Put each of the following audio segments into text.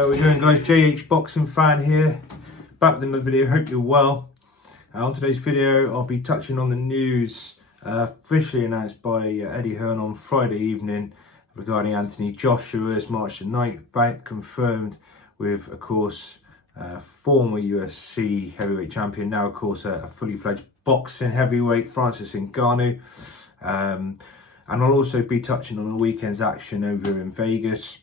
How are we doing, guys? JH Boxing Fan here, back with another video. Hope you're well. On today's video I'll be touching on the news officially announced by Eddie Hearn on Friday evening regarding Anthony Joshua's March the 9th bout, confirmed with, of course, former UFC heavyweight champion, now of course a fully fledged boxing heavyweight, Francis Ngannou. And I'll also be touching on the weekend's action over in Vegas.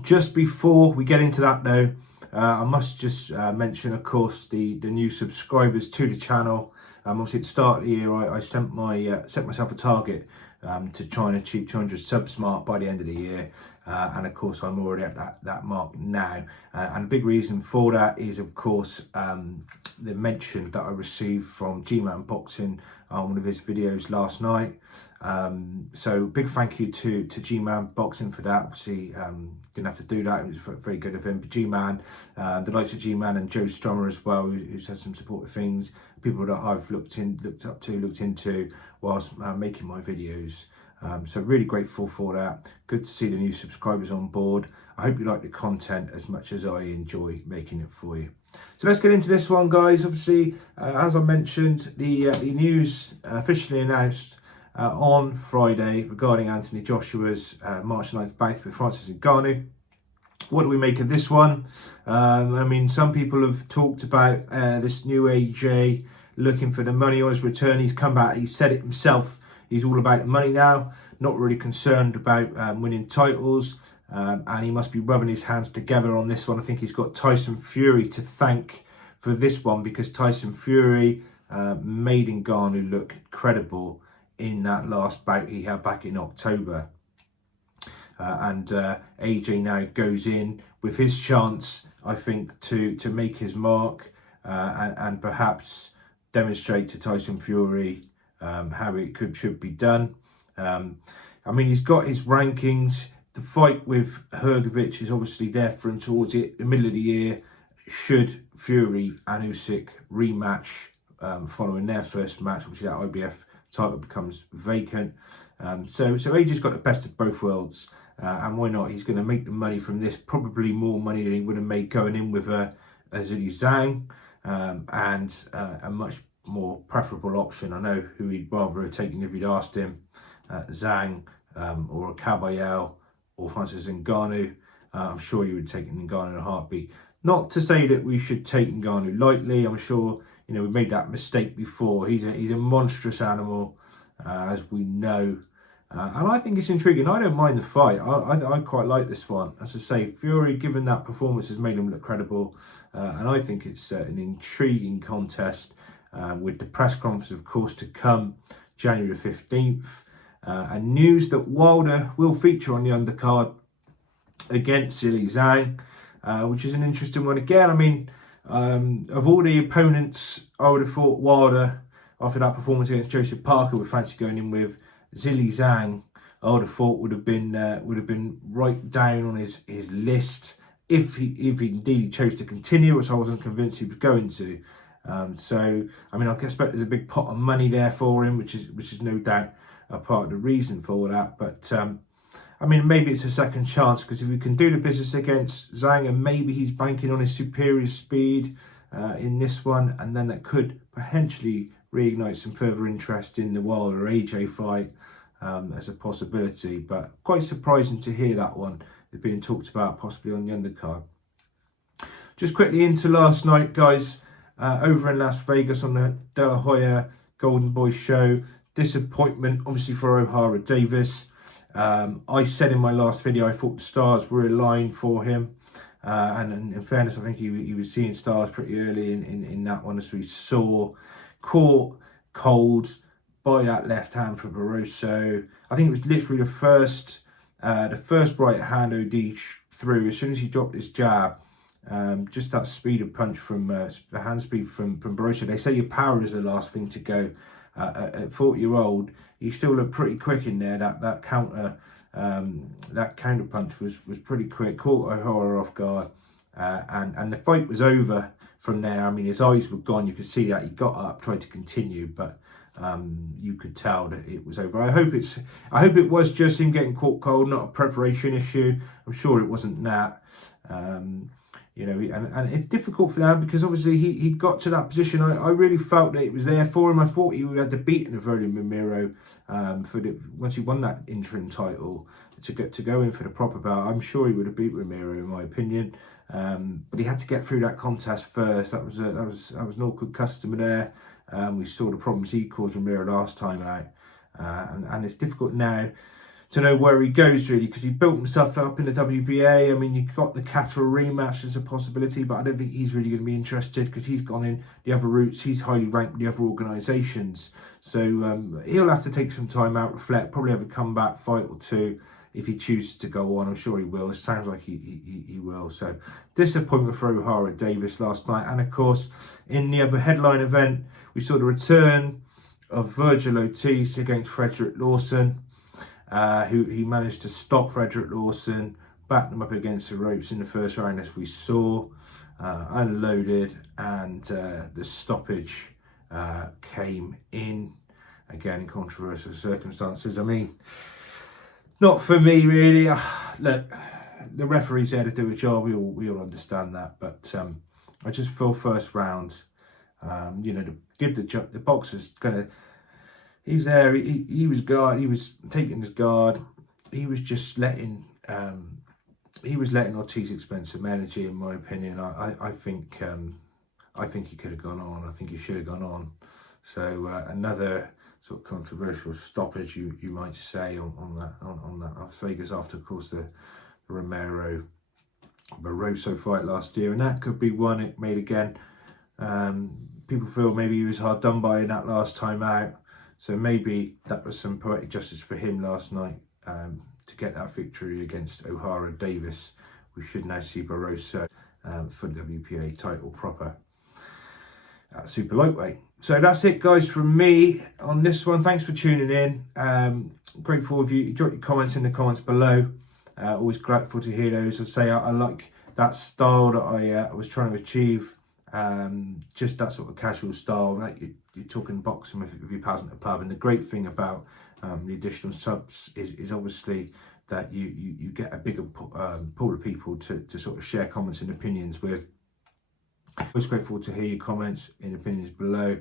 Just before we get into that though, I must just mention, of course, the new subscribers to the channel. Obviously at the start of the year I set myself a target to try and achieve 200 subs mark by the end of the year, and of course I'm already at that mark now, and a big reason for that is, of course, the mention that I received from G-Man Boxing on one of his videos last night. So big thank you to G-Man Boxing for that. Obviously didn't have to do that, it was very good of him. But G-Man, the likes of G-Man and Joe Strummer as well, who's had some supportive things, people that I've looked into whilst making my videos. So really grateful for that. Good to see the new subscribers on board. I hope you like the content as much as I enjoy making it for you. So let's get into this one, guys. Obviously, as I mentioned, the news officially announced on Friday regarding Anthony Joshua's March 9th bout with Francis Ngannou. What do we make of this one? I mean, some people have talked about this new AJ looking for the money on his return. He's come back, he said it himself, he's all about the money now, not really concerned about winning titles, and he must be rubbing his hands together on this one. I think he's got Tyson Fury to thank for this one, because Tyson Fury made Ngannou look credible in that last bout he had back in October. And AJ now goes in with his chance, I think, to make his mark and perhaps demonstrate to Tyson Fury how it should be done. I mean, he's got his rankings. The fight with Hrgovic is obviously there for him towards the middle of the year, should Fury and Usyk rematch following their first match. Obviously that IBF title becomes vacant. So AJ's got the best of both worlds, and why not? He's going to make the money from this, probably more money than he would have made going in with a Z Zhang, and a much more preferable option. I know who he'd rather have taken if you'd asked him, Zhang or a Caballero or Francis Ngannou. I'm sure you would take Ngannou in a heartbeat. Not to say that we should take Ngannou lightly. I'm sure, you know, we've made that mistake before. He's a monstrous animal, as we know. And I think it's intriguing. I don't mind the fight. I quite like this one. As I say, Fury, given that performance, has made him look credible. And I think it's an intriguing contest, with the press conference, of course, to come January the 15th. And news that Wilder will feature on the undercard against Z Zhang, which is an interesting one again. I mean, of all the opponents, I would have thought Wilder, after that performance against Joseph Parker, would fancy going in with Z Zhang. I would have thought would have been right down on his list if he indeed chose to continue, which I wasn't convinced he was going to. So I mean, I expect there's a big pot of money there for him, which is no doubt a part of the reason for that. But I mean, maybe it's a second chance, because if we can do the business against Zhang, and maybe he's banking on his superior speed in this one, and then that could potentially reignite some further interest in the Wilder AJ fight as a possibility. But quite surprising to hear that one is being talked about possibly on the undercard. Just quickly into last night, guys, over in Las Vegas on the De La Hoya Golden Boy show. Disappointment obviously for O'Hara Davis. I said in my last video I thought the stars were aligned for him, and in fairness, I think he was seeing stars pretty early in that one, as we saw. Caught cold by that left hand from Barroso. I think it was literally the first right hand OD through. As soon as he dropped his jab, just that speed of punch from the hand speed from Barroso. They say your power is the last thing to go. At 40-year-old, he still looked pretty quick in there. That counter punch was pretty quick. Caught O'Hara off guard, and the fight was over from there. I mean, his eyes were gone. You could see that he got up, tried to continue, but you could tell that it was over. I hope it was just him getting caught cold, not a preparation issue. I'm sure it wasn't that. You know, and it's difficult for that because obviously he got to that position. I really felt that it was there for him. I thought he had the beating of Verdi Mimiro once he won that interim title to go in for the proper bout. I'm sure he would have beat Romero in my opinion, but he had to get through that contest first. That was an awkward customer there. We saw the problems he caused Romero last time out, and it's difficult now to know where he goes really, because he built himself up in the WBA. I mean, you've got the Catterall rematch as a possibility, but I don't think he's really going to be interested because he's gone in the other routes. He's highly ranked with the other organisations, so he'll have to take some time out, reflect, probably have a comeback fight or two if he chooses to go on. I'm sure he will. It sounds like he will. So disappointment for O'Hara Davis last night, and of course in the other headline event we saw the return of Virgil Ortiz against Frederick Lawson. Who he managed to stop Frederick Lawson, backed him up against the ropes in the first round, as we saw, unloaded, and the stoppage came in, again in controversial circumstances. I mean, not for me really. Look, the referee's there to do a job, we all understand that, but I just feel first round, you know, to give the boxer's gonna. He's there. He was guard. He was taking his guard. He was just letting. He was letting Ortiz expend some energy, in my opinion. I think he could have gone on. I think he should have gone on. So another sort of controversial stoppage, you might say, on that Las Vegas, after, of course, the Romero Barroso fight last year, and that could be one it made again. People feel maybe he was hard done by in that last time out. So maybe that was some poetic justice for him last night to get that victory against O'Hara Davis. We should now see Barroso for the WPA title proper at super lightweight. So that's it, guys, from me on this one. Thanks for tuning in. Grateful if you drop your comments in the comments below. Always grateful to hear those. I say I like that style that I was trying to achieve. Just that sort of casual style, like you're talking boxing with your pals at the pub. And the great thing about the additional subs is obviously that you get a bigger pool of people to sort of share comments and opinions with. Always grateful to hear your comments and opinions below.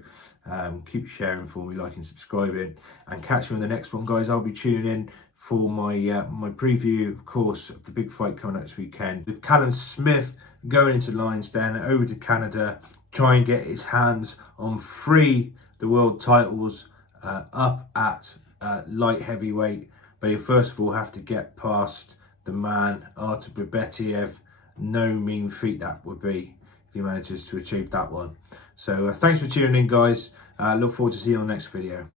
Keep sharing for me, liking, subscribing, and catch you in the next one, guys. I'll be tuning in for my my preview, of course, of the big fight coming up this weekend with Callum Smith going into Lions Den over to Canada, try and get his hands on the world titles up at light heavyweight. But he'll first of all have to get past the man Artur Beterbiev. No mean feat that would be if he manages to achieve that one. So thanks for tuning in, guys. Look forward to seeing you on the next video.